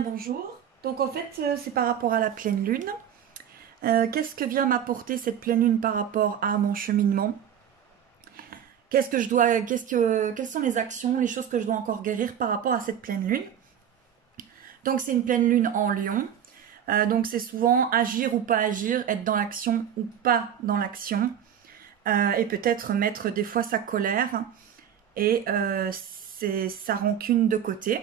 bien le bonjour. Donc en fait c'est par rapport à la pleine lune. Qu'est-ce que vient m'apporter cette pleine lune par rapport à mon cheminement? Quelles sont les actions, les choses que je dois encore guérir par rapport à cette pleine lune? Donc c'est une pleine lune en Lion. Donc c'est souvent agir ou pas agir, être dans l'action ou pas dans l'action. Et peut-être mettre des fois sa colère et sa rancune de côté.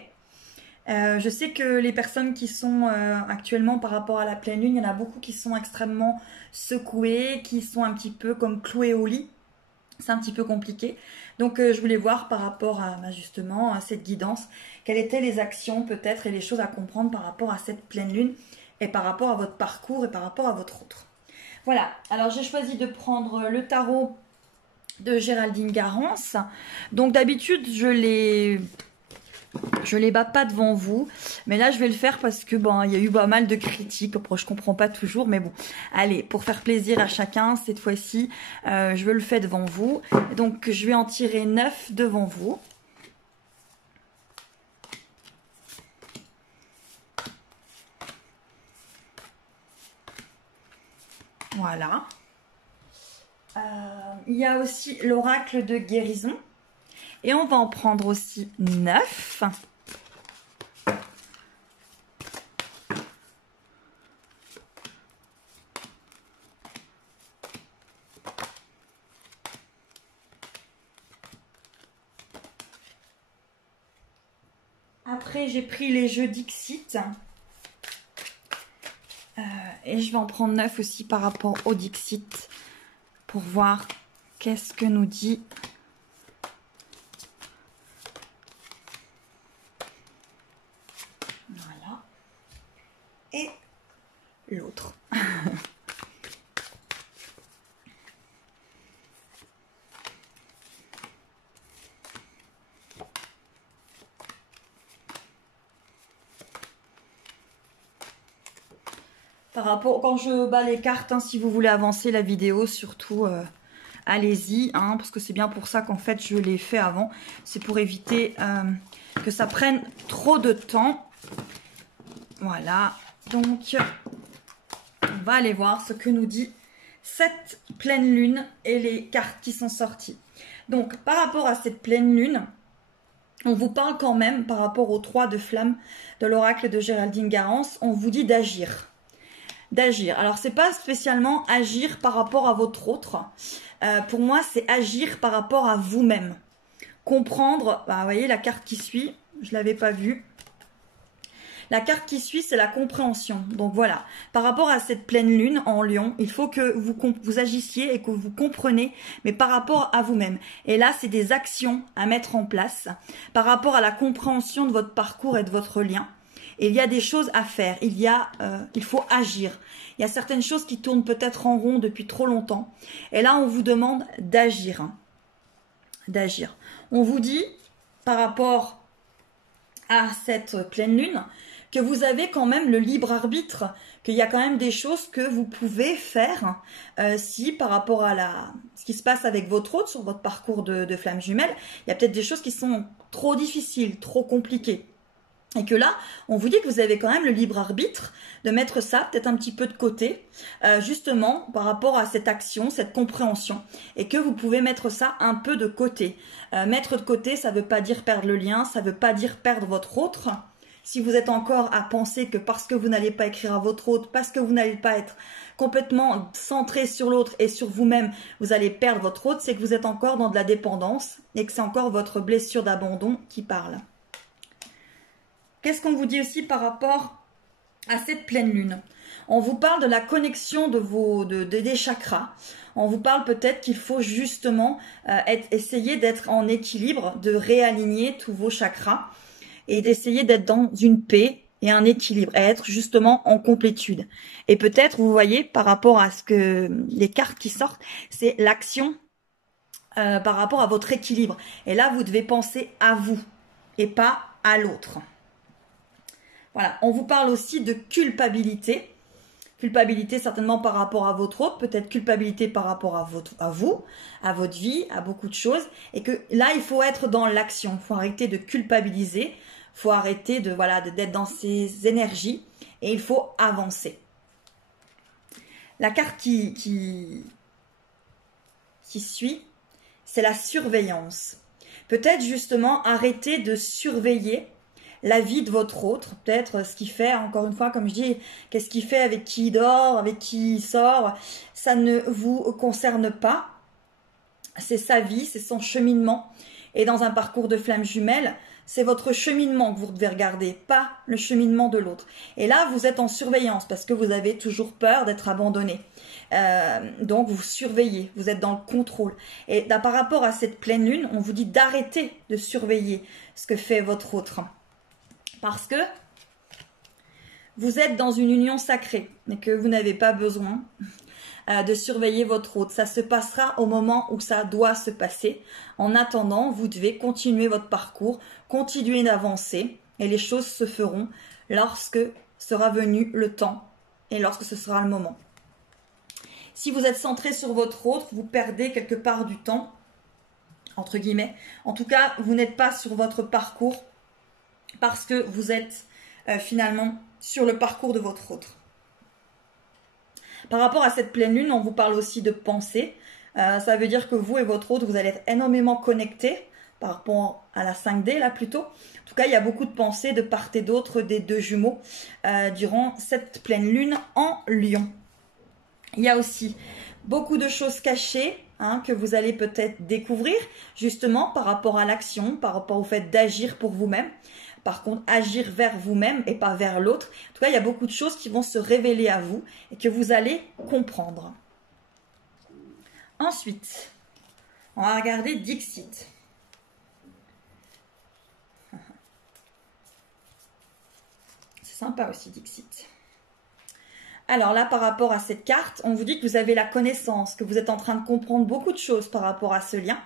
Je sais que les personnes qui sont actuellement par rapport à la pleine lune, il y en a beaucoup qui sont extrêmement secouées, qui sont un petit peu comme clouées au lit. C'est un petit peu compliqué. Donc je voulais voir par rapport à justement à cette guidance, quelles étaient les actions peut-être et les choses à comprendre par rapport à cette pleine lune et par rapport à votre parcours et par rapport à votre autre. Voilà, alors j'ai choisi de prendre le tarot de Géraldine Garance. Donc d'habitude je les bats pas devant vous, mais là je vais le faire parce que bon, il y a eu pas mal de critiques. Je comprends pas toujours, mais bon, allez, pour faire plaisir à chacun, cette fois-ci, je veux le faire devant vous. Donc je vais en tirer 9 devant vous. Voilà. Il y a aussi l'oracle de guérison. Et on va en prendre aussi 9. Après, j'ai pris les jeux Dixit. Et je vais en prendre 9 aussi par rapport au Dixit pour voir qu'est-ce que nous dit. Voilà. Et l'autre. Par rapport, quand je bats les cartes, hein, si vous voulez avancer la vidéo, surtout allez-y, hein, parce que c'est bien pour ça qu'en fait je l'ai fait avant. C'est pour éviter que ça prenne trop de temps. Voilà, donc on va aller voir ce que nous dit cette pleine lune et les cartes qui sont sorties. Donc par rapport à cette pleine lune, on vous parle quand même par rapport aux 3 de flammes de l'oracle de Géraldine Garance, on vous dit d'agir. D'agir. Alors, c'est pas spécialement agir par rapport à votre autre. Pour moi, c'est agir par rapport à vous-même. Comprendre, bah, vous voyez la carte qui suit, je l'avais pas vue. La carte qui suit, c'est la compréhension. Donc voilà, par rapport à cette pleine lune en Lion, il faut que vous agissiez et que vous compreniez, mais par rapport à vous-même. Et là, c'est des actions à mettre en place par rapport à la compréhension de votre parcours et de votre lien. Et il y a des choses à faire, il faut agir. Il y a certaines choses qui tournent peut-être en rond depuis trop longtemps. Et là, on vous demande d'agir. Hein, d'agir. On vous dit, par rapport à cette pleine lune, que vous avez quand même le libre arbitre, qu'il y a quand même des choses que vous pouvez faire si par rapport à ce qui se passe avec votre autre sur votre parcours de flamme jumelle, il y a peut-être des choses qui sont trop difficiles, trop compliquées. Et que là, on vous dit que vous avez quand même le libre arbitre de mettre ça peut-être un petit peu de côté, justement par rapport à cette action, cette compréhension, et que vous pouvez mettre ça un peu de côté. Mettre de côté, ça ne veut pas dire perdre le lien, ça ne veut pas dire perdre votre autre. Si vous êtes encore à penser que parce que vous n'allez pas écrire à votre autre, parce que vous n'allez pas être complètement centré sur l'autre et sur vous-même, vous allez perdre votre autre, c'est que vous êtes encore dans de la dépendance et que c'est encore votre blessure d'abandon qui parle. Qu'est-ce qu'on vous dit aussi par rapport à cette pleine lune? On vous parle de la connexion des chakras. On vous parle peut-être qu'il faut justement essayer d'être en équilibre, de réaligner tous vos chakras et d'essayer d'être dans une paix et un équilibre, et être justement en complétude. Et peut-être, vous voyez, par rapport à ce que les cartes qui sortent, c'est l'action par rapport à votre équilibre. Et là, vous devez penser à vous et pas à l'autre. Voilà, on vous parle aussi de culpabilité. Culpabilité certainement par rapport à votre autre, peut-être culpabilité par rapport à vous, à votre vie, à beaucoup de choses. Et que là, il faut être dans l'action. Il faut arrêter de culpabiliser. faut arrêter de voilà d'être dans ces énergies et il faut avancer. La carte qui suit, c'est la surveillance. Peut-être justement arrêter de surveiller la vie de votre autre, peut-être ce qu'il fait, encore une fois, comme je dis, qu'est-ce qu'il fait, avec qui il dort, avec qui il sort, ça ne vous concerne pas. C'est sa vie, c'est son cheminement. Et dans un parcours de flammes jumelles, c'est votre cheminement que vous devez regarder, pas le cheminement de l'autre. Et là, vous êtes en surveillance parce que vous avez toujours peur d'être abandonné. Donc, vous surveillez, vous êtes dans le contrôle. Et par rapport à cette pleine lune, on vous dit d'arrêter de surveiller ce que fait votre autre. Parce que vous êtes dans une union sacrée et que vous n'avez pas besoin de surveiller votre autre. Ça se passera au moment où ça doit se passer. En attendant, vous devez continuer votre parcours, continuer d'avancer et les choses se feront lorsque sera venu le temps et lorsque ce sera le moment. Si vous êtes centré sur votre autre, vous perdez quelque part du temps, entre guillemets. En tout cas, vous n'êtes pas sur votre parcours parce que vous êtes finalement sur le parcours de votre autre. Par rapport à cette pleine lune, on vous parle aussi de pensée. Ça veut dire que vous et votre autre, vous allez être énormément connectés par rapport à la 5D là plutôt. En tout cas, il y a beaucoup de pensées de part et d'autre des deux jumeaux durant cette pleine lune en Lion. Il y a aussi beaucoup de choses cachées que vous allez peut-être découvrir justement par rapport à l'action, par rapport au fait d'agir pour vous-même. Par contre, agir vers vous-même et pas vers l'autre. En tout cas, il y a beaucoup de choses qui vont se révéler à vous et que vous allez comprendre. Ensuite, on va regarder Dixit. C'est sympa aussi, Dixit. Alors là, par rapport à cette carte, on vous dit que vous avez la connaissance, que vous êtes en train de comprendre beaucoup de choses par rapport à ce lien.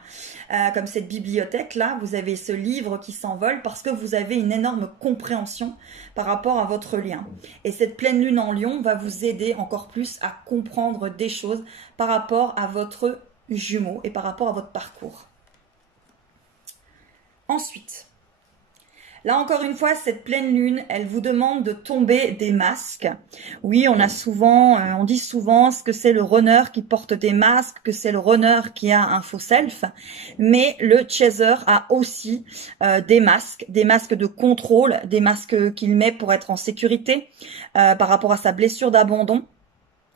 Comme cette bibliothèque-là, vous avez ce livre qui s'envole parce que vous avez une énorme compréhension par rapport à votre lien. Et cette pleine lune en Lion va vous aider encore plus à comprendre des choses par rapport à votre jumeau et par rapport à votre parcours. Ensuite, là, encore une fois, cette pleine lune, elle vous demande de tomber des masques. Oui, on dit souvent que c'est le runner qui porte des masques, que c'est le runner qui a un faux self. Mais le chaser a aussi des masques de contrôle, des masques qu'il met pour être en sécurité par rapport à sa blessure d'abandon.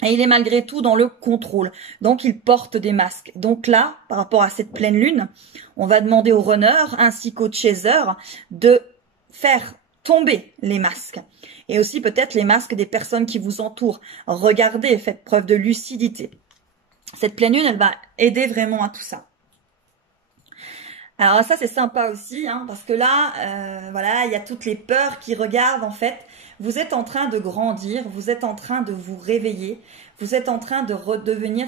Et il est malgré tout dans le contrôle. Donc, il porte des masques. Donc là, par rapport à cette pleine lune, on va demander au runner ainsi qu'au chaser de faire tomber les masques. Et aussi peut-être les masques des personnes qui vous entourent. Regardez, faites preuve de lucidité. Cette pleine lune, elle va aider vraiment à tout ça. Alors ça, c'est sympa aussi, parce que là, voilà, il y a toutes les peurs qui regardent en fait. Vous êtes en train de grandir, vous êtes en train de vous réveiller, vous êtes en train de redevenir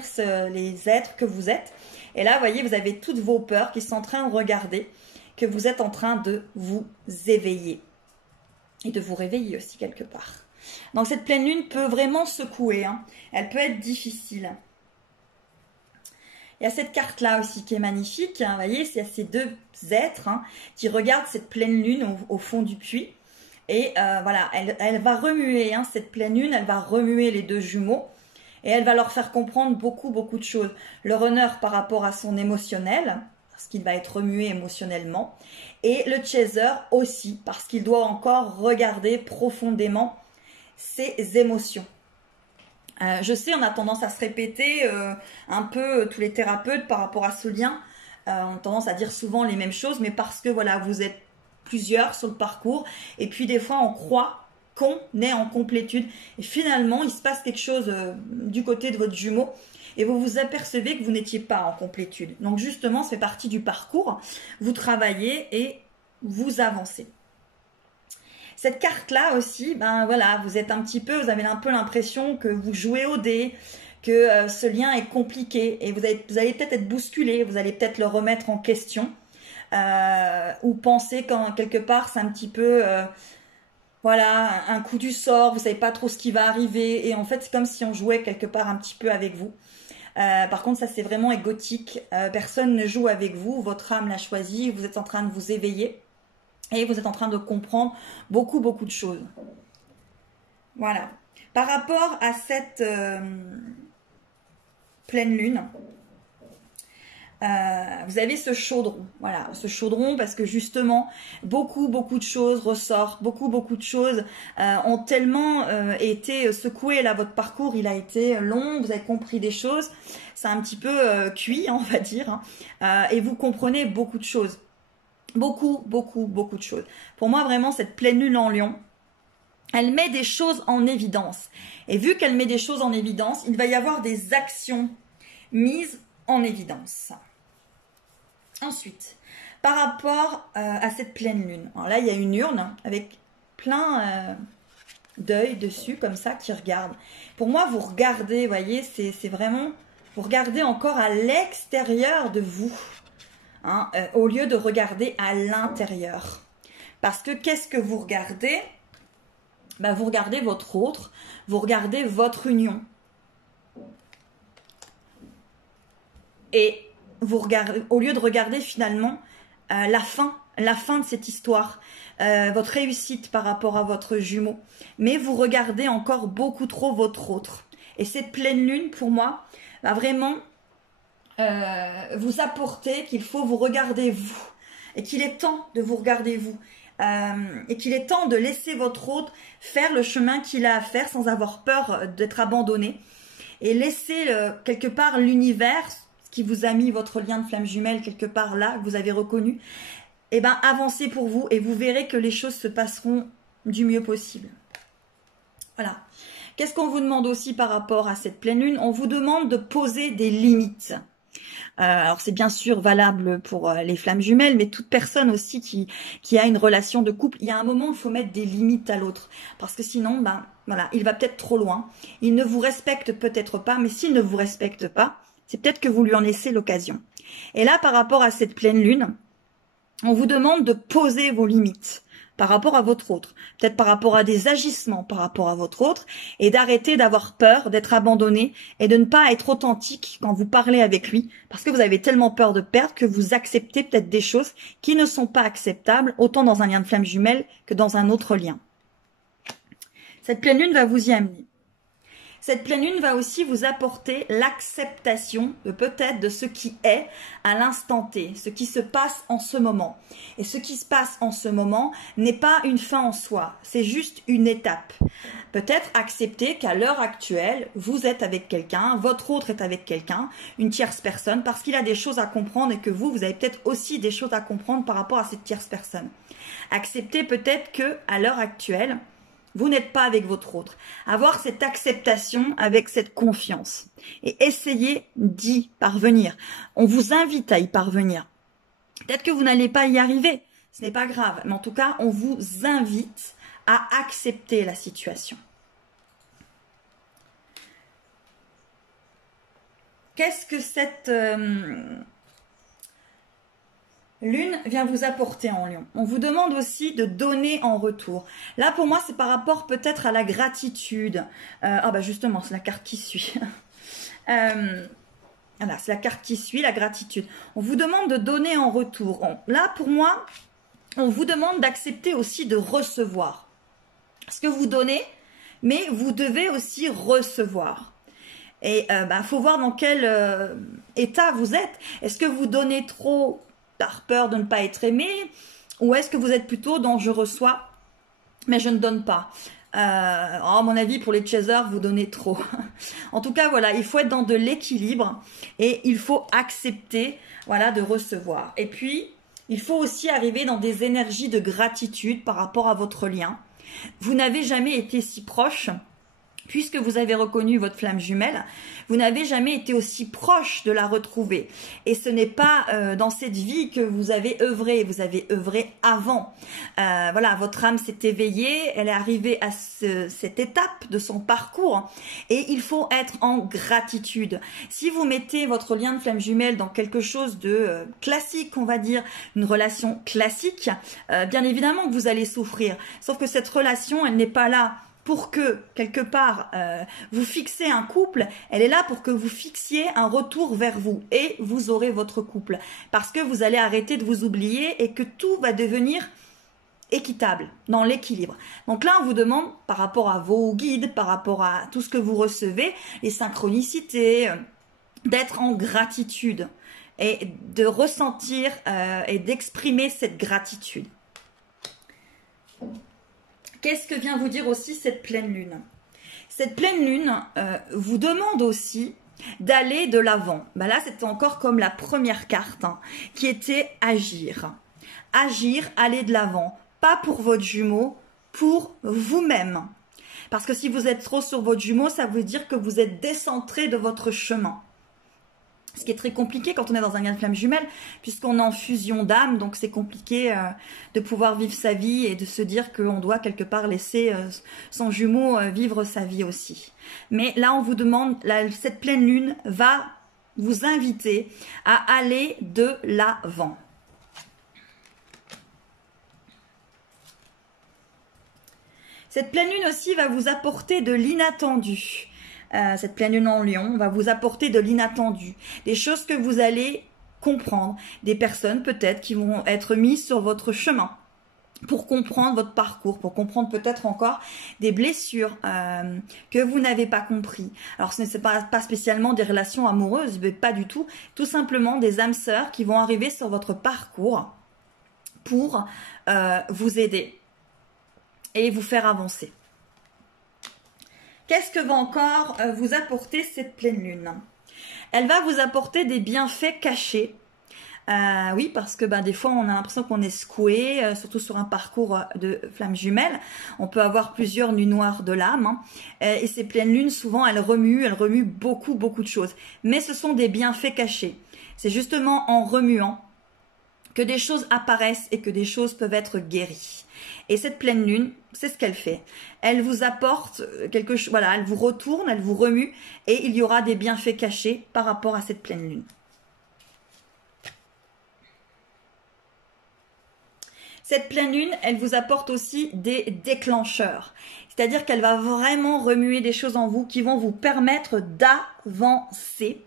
les êtres que vous êtes. Et là, vous voyez, vous avez toutes vos peurs qui sont en train de regarder, que vous êtes en train de vous éveiller. Et de vous réveiller aussi quelque part. Donc cette pleine lune peut vraiment secouer, elle peut être difficile. Il y a cette carte-là aussi qui est magnifique, vous voyez, c'est ces deux êtres qui regardent cette pleine lune au fond du puits. Et voilà, elle va remuer, cette pleine lune, elle va remuer les deux jumeaux. Et elle va leur faire comprendre beaucoup de choses. Le runner par rapport à son émotionnel, parce qu'il va être remué émotionnellement. Et le chaser aussi, parce qu'il doit encore regarder profondément ses émotions. Je sais, on a tendance à se répéter un peu tous les thérapeutes par rapport à ce lien. On a tendance à dire souvent les mêmes choses, mais parce que voilà, vous êtes plusieurs sur le parcours. Et puis des fois, on croit qu'on est en complétude. Et finalement, il se passe quelque chose du côté de votre jumeau. Et vous vous apercevez que vous n'étiez pas en complétude. Donc justement, ça fait partie du parcours. Vous travaillez et vous avancez. Cette carte-là aussi, voilà, vous avez un peu l'impression que vous jouez au dé, que ce lien est compliqué et vous allez peut-être être bousculé, vous allez peut-être le remettre en question ou penser qu'en quelque part c'est un petit peu voilà, un coup du sort, vous savez pas trop ce qui va arriver et en fait c'est comme si on jouait quelque part un petit peu avec vous. Par contre ça c'est vraiment égotique, personne ne joue avec vous, votre âme l'a choisi, vous êtes en train de vous éveiller. et vous êtes en train de comprendre beaucoup, beaucoup de choses. Voilà. Par rapport à cette pleine lune, vous avez ce chaudron, voilà, ce chaudron parce que justement beaucoup de choses ressortent, beaucoup de choses ont tellement été secouées. Là, votre parcours il a été long, vous avez compris des choses, c'est un petit peu cuit, on va dire, hein, et vous comprenez beaucoup de choses, beaucoup de choses. Pour moi vraiment cette pleine lune en Lion, elle met des choses en évidence, et vu qu'elle met des choses en évidence, il va y avoir des actions mises en évidence. Ensuite, par rapport à cette pleine lune, alors là il y a une urne avec plein d'œils dessus comme ça qui regardent. Pour moi vous regardez, vous voyez, c'est vraiment, vous regardez encore à l'extérieur de vous, hein, au lieu de regarder à l'intérieur. Parce que qu'est-ce que vous regardez? Ben, vous regardez votre autre, vous regardez votre union. Et vous regardez, au lieu de regarder finalement la fin de cette histoire, votre réussite par rapport à votre jumeau, mais vous regardez encore beaucoup trop votre autre. Et cette pleine lune, pour moi, va vraiment vous apporter qu'il faut vous regarder vous, et qu'il est temps de vous regarder vous, et qu'il est temps de laisser votre autre faire le chemin qu'il a à faire sans avoir peur d'être abandonné, et laisser quelque part l'univers qui vous a mis votre lien de flamme jumelle quelque part là, que vous avez reconnu, et ben avancez pour vous et vous verrez que les choses se passeront du mieux possible. Voilà. Qu'est-ce qu'on vous demande aussi par rapport à cette pleine lune? On vous demande de poser des limites. Alors c'est bien sûr valable pour les flammes jumelles, mais toute personne aussi qui a une relation de couple, il y a un moment où il faut mettre des limites à l'autre, parce que sinon, ben voilà, il va peut-être trop loin, il ne vous respecte peut-être pas, mais s'il ne vous respecte pas, c'est peut-être que vous lui en laissez l'occasion. Et là, par rapport à cette pleine lune, on vous demande de poser vos limites par rapport à votre autre, peut-être par rapport à des agissements par rapport à votre autre, et d'arrêter d'avoir peur d'être abandonné et de ne pas être authentique quand vous parlez avec lui, parce que vous avez tellement peur de perdre que vous acceptez peut-être des choses qui ne sont pas acceptables, autant dans un lien de flamme jumelle que dans un autre lien. Cette pleine lune va vous y amener. Cette pleine lune va aussi vous apporter l'acceptation de peut-être de ce qui est à l'instant T, ce qui se passe en ce moment. Et ce qui se passe en ce moment n'est pas une fin en soi, c'est juste une étape. Peut-être accepter qu'à l'heure actuelle, vous êtes avec quelqu'un, votre autre est avec quelqu'un, une tierce personne, parce qu'il a des choses à comprendre et que vous avez peut-être aussi des choses à comprendre par rapport à cette tierce personne. Accepter peut-être que à l'heure actuelle, vous n'êtes pas avec votre autre. Avoir cette acceptation avec cette confiance. Et essayez d'y parvenir. On vous invite à y parvenir. Peut-être que vous n'allez pas y arriver. Ce n'est pas grave. Mais en tout cas, on vous invite à accepter la situation. Qu'est-ce que cette lune vient vous apporter en Lion? On vous demande aussi de donner en retour. Là, pour moi, c'est par rapport peut-être à la gratitude. Ah bah justement, c'est la carte qui suit. Voilà, c'est la carte qui suit, la gratitude. On vous demande de donner en retour. Là, pour moi, on vous demande d'accepter aussi de recevoir. Parce que vous donnez, mais vous devez aussi recevoir. Et faut voir dans quel état vous êtes. Est-ce que vous donnez trop par peur de ne pas être aimé, ou est-ce que vous êtes plutôt dans je reçois mais je ne donne pas? À mon avis, pour les chasers, vous donnez trop. En tout cas, voilà, il faut être dans de l'équilibre et il faut accepter, voilà, de recevoir. Et puis, il faut aussi arriver dans des énergies de gratitude par rapport à votre lien. Vous n'avez jamais été si proche. Puisque vous avez reconnu votre flamme jumelle, vous n'avez jamais été aussi proche de la retrouver. Et ce n'est pas dans cette vie que vous avez œuvré avant. Voilà, votre âme s'est éveillée, elle est arrivée à cette étape de son parcours. Et il faut être en gratitude. Si vous mettez votre lien de flamme jumelle dans quelque chose de classique, on va dire, une relation classique, bien évidemment que vous allez souffrir. Sauf que cette relation, elle n'est pas là pour que, quelque part, vous fixez un couple, elle est là pour que vous fixiez un retour vers vous et vous aurez votre couple. Parce que vous allez arrêter de vous oublier et que tout va devenir équitable, dans l'équilibre. Donc là, on vous demande, par rapport à vos guides, par rapport à tout ce que vous recevez, les synchronicités, d'être en gratitude et de ressentir et d'exprimer cette gratitude. Qu'est-ce que vient vous dire aussi cette pleine lune? Cette pleine lune vous demande aussi d'aller de l'avant. Ben là, c'était encore comme la première carte hein, qui était agir. Agir, aller de l'avant. Pas pour votre jumeau, pour vous-même. Parce que si vous êtes trop sur votre jumeau, ça veut dire que vous êtes décentré de votre chemin. Ce qui est très compliqué quand on est dans un lien de flamme jumelle, puisqu'on est en fusion d'âme, donc c'est compliqué de pouvoir vivre sa vie et de se dire qu'on doit quelque part laisser son jumeau vivre sa vie aussi. Mais là, on vous demande, cette pleine lune va vous inviter à aller de l'avant. Cette pleine lune aussi va vous apporter de l'inattendu. Cette pleine lune en Lion va vous apporter de l'inattendu. Des choses que vous allez comprendre. Des personnes peut-être qui vont être mises sur votre chemin pour comprendre votre parcours, pour comprendre peut-être encore des blessures que vous n'avez pas compris. Alors ce n'est pas spécialement des relations amoureuses, mais pas du tout. Tout simplement des âmes sœurs qui vont arriver sur votre parcours pour vous aider et vous faire avancer. Qu'est-ce que va encore vous apporter cette pleine lune? Elle va vous apporter des bienfaits cachés. Oui, parce que des fois, on a l'impression qu'on est secoué, surtout sur un parcours de flamme jumelle. On peut avoir plusieurs nuits noires de l'âme. Hein, et ces pleines lunes, souvent, elles remuent beaucoup de choses. Mais ce sont des bienfaits cachés. C'est justement en remuant que des choses apparaissent et que des choses peuvent être guéries. Et cette pleine lune, c'est ce qu'elle fait. Elle vous apporte quelque chose, voilà, elle vous retourne, elle vous remue et il y aura des bienfaits cachés par rapport à cette pleine lune. Cette pleine lune, elle vous apporte aussi des déclencheurs. C'est-à-dire qu'elle va vraiment remuer des choses en vous qui vont vous permettre d'avancer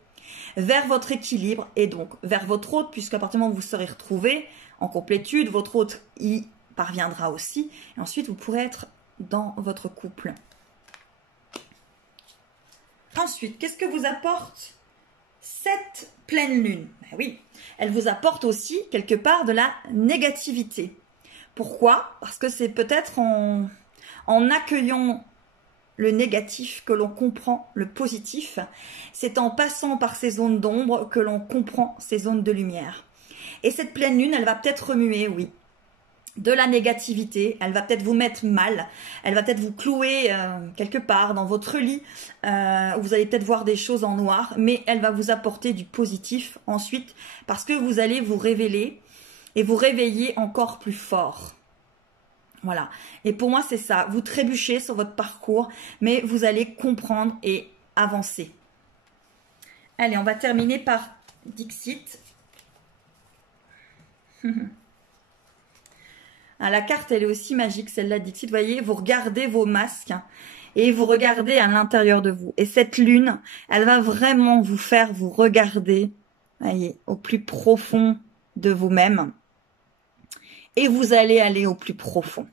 vers votre équilibre et donc vers votre hôte, puisqu'à partir du moment où vous serez retrouvé en complétude, votre hôte y parviendra aussi. Et ensuite, vous pourrez être dans votre couple. Ensuite, qu'est-ce que vous apporte cette pleine lune? Ben oui, elle vous apporte aussi quelque part de la négativité. Pourquoi? Parce que c'est peut-être en accueillant le négatif que l'on comprend le positif. C'est en passant par ces zones d'ombre que l'on comprend ces zones de lumière. Et cette pleine lune, elle va peut-être remuer, oui, de la négativité, elle va peut-être vous mettre mal, elle va peut-être vous clouer quelque part dans votre lit, où vous allez peut-être voir des choses en noir, mais elle va vous apporter du positif ensuite, parce que vous allez vous révéler et vous réveiller encore plus fort. Voilà, et pour moi c'est ça, vous trébuchez sur votre parcours, mais vous allez comprendre et avancer. Allez, on va terminer par Dixit. Ah, la carte, elle est aussi magique, celle-là, Dixit. Vous voyez, vous regardez vos masques et vous regardez à l'intérieur de vous. Et cette lune, elle va vraiment vous faire vous regarder, voyez, au plus profond de vous-même. Et vous allez aller au plus profond.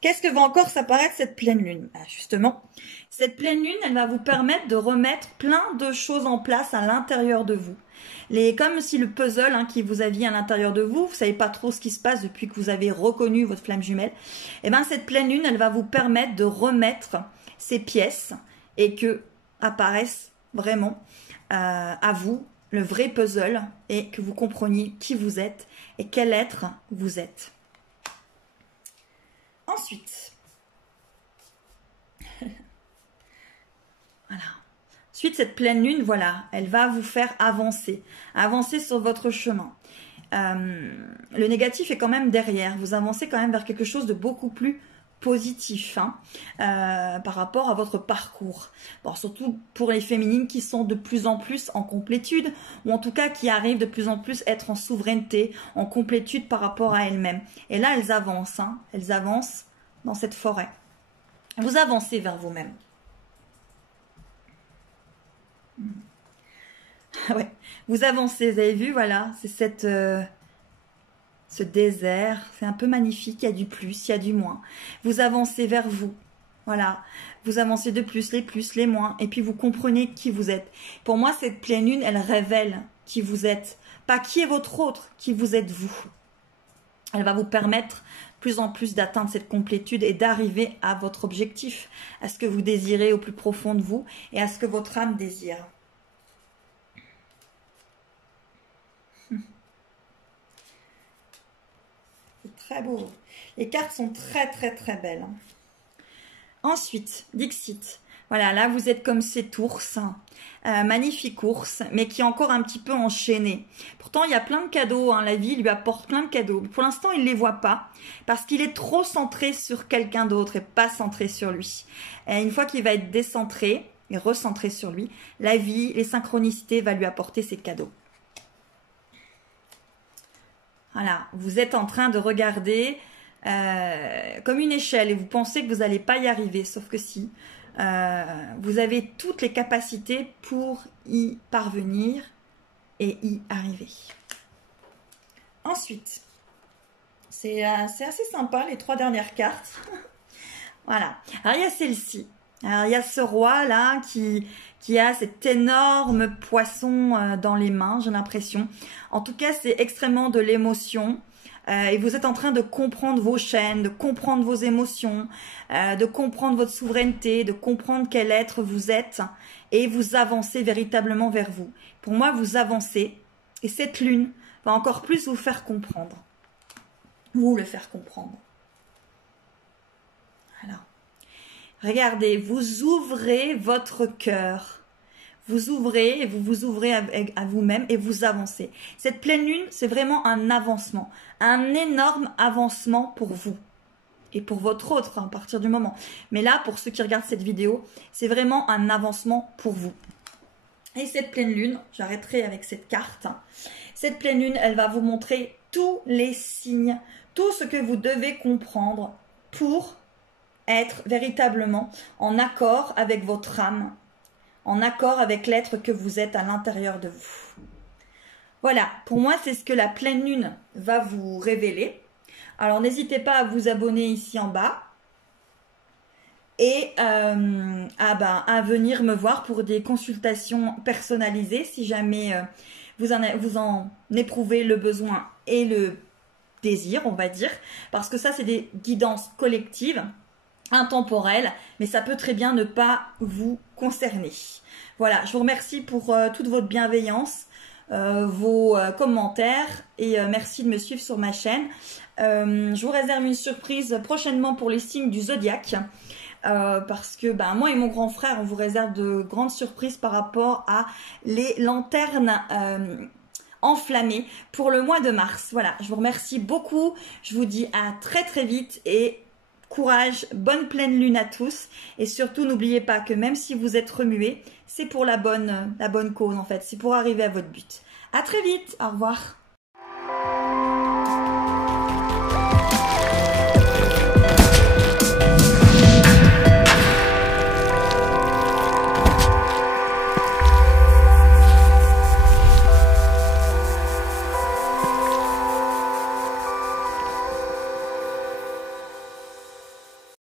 Qu'est-ce que va encore s'apparaître cette pleine lune? Justement, cette pleine lune, elle va vous permettre de remettre plein de choses en place à l'intérieur de vous. Comme si le puzzle qui vous aviez à l'intérieur de vous, vous savez pas trop ce qui se passe depuis que vous avez reconnu votre flamme jumelle, et bien cette pleine lune, elle va vous permettre de remettre ces pièces et que apparaisse vraiment à vous le vrai puzzle et que vous compreniez qui vous êtes et quel être vous êtes. Ensuite, voilà. Ensuite, cette pleine lune, voilà, elle va vous faire avancer, avancer sur votre chemin. Le négatif est quand même derrière. Vous avancez quand même vers quelque chose de beaucoup plus positif par rapport à votre parcours. Bon, surtout pour les féminines qui sont de plus en plus en complétude, ou en tout cas qui arrivent de plus en plus à être en souveraineté, en complétude par rapport à elles-mêmes. Et là, elles avancent dans cette forêt. Vous avancez vers vous-même. Ouais, vous avancez, vous avez vu, voilà, c'est cette ce désert, c'est un peu magnifique, il y a du plus, il y a du moins. Vous avancez vers vous, voilà. Vous avancez de plus, les moins, et puis vous comprenez qui vous êtes. Pour moi, cette pleine lune, elle révèle qui vous êtes. Pas qui est votre autre, qui vous êtes vous. Elle va vous permettre plus en plus d'atteindre cette complétude et d'arriver à votre objectif, à ce que vous désirez au plus profond de vous et à ce que votre âme désire. C'est très beau. Les cartes sont très très très belles. Ensuite, Dixit. Voilà, là vous êtes comme cet ours, magnifique ours, mais qui est encore un petit peu enchaîné. Pourtant, il y a plein de cadeaux, hein, la vie lui apporte plein de cadeaux. Pour l'instant, il ne les voit pas, parce qu'il est trop centré sur quelqu'un d'autre et pas centré sur lui. Et une fois qu'il va être décentré et recentré sur lui, la vie, les synchronicités va lui apporter ses cadeaux. Voilà, vous êtes en train de regarder comme une échelle et vous pensez que vous n'allez pas y arriver, sauf que si. Vous avez toutes les capacités pour y parvenir et y arriver. Ensuite, c'est assez sympa les 3 dernières cartes. Voilà. Alors il y a celle-ci. Alors il y a ce roi là qui a cet énorme poisson dans les mains, j'ai l'impression. En tout cas, c'est extrêmement de l'émotion. Et vous êtes en train de comprendre vos chaînes, de comprendre vos émotions, de comprendre votre souveraineté, de comprendre quel être vous êtes et vous avancez véritablement vers vous. Pour moi, vous avancez et cette lune va encore plus vous faire comprendre. Vous le faire comprendre. Voilà. Regardez, vous ouvrez votre cœur. Vous ouvrez et vous vous ouvrez à vous-même et vous avancez. Cette pleine lune, c'est vraiment un avancement. Un énorme avancement pour vous. Et pour votre autre, hein, à partir du moment. Mais là, pour ceux qui regardent cette vidéo, c'est vraiment un avancement pour vous. Et cette pleine lune, j'arrêterai avec cette carte. Cette pleine lune, elle va vous montrer tous les signes, tout ce que vous devez comprendre pour être véritablement en accord avec votre âme, en accord avec l'être que vous êtes à l'intérieur de vous. Voilà, pour moi, c'est ce que la pleine lune va vous révéler. Alors, n'hésitez pas à vous abonner ici en bas et à venir me voir pour des consultations personnalisées si jamais vous en éprouvez le besoin et le désir, on va dire. Parce que ça, c'est des guidances collectives, intemporelles, mais ça peut très bien ne pas vous concerner. Voilà, je vous remercie pour toute votre bienveillance, vos commentaires et merci de me suivre sur ma chaîne. Je vous réserve une surprise prochainement pour les signes du zodiaque parce que moi et mon grand frère on vous réserve de grandes surprises par rapport à les lanternes enflammées pour le mois de mars. Voilà, je vous remercie beaucoup, je vous dis à très très vite et courage, bonne pleine lune à tous et surtout n'oubliez pas que même si vous êtes remués, c'est pour la bonne cause en fait, c'est pour arriver à votre but. À très vite, au revoir.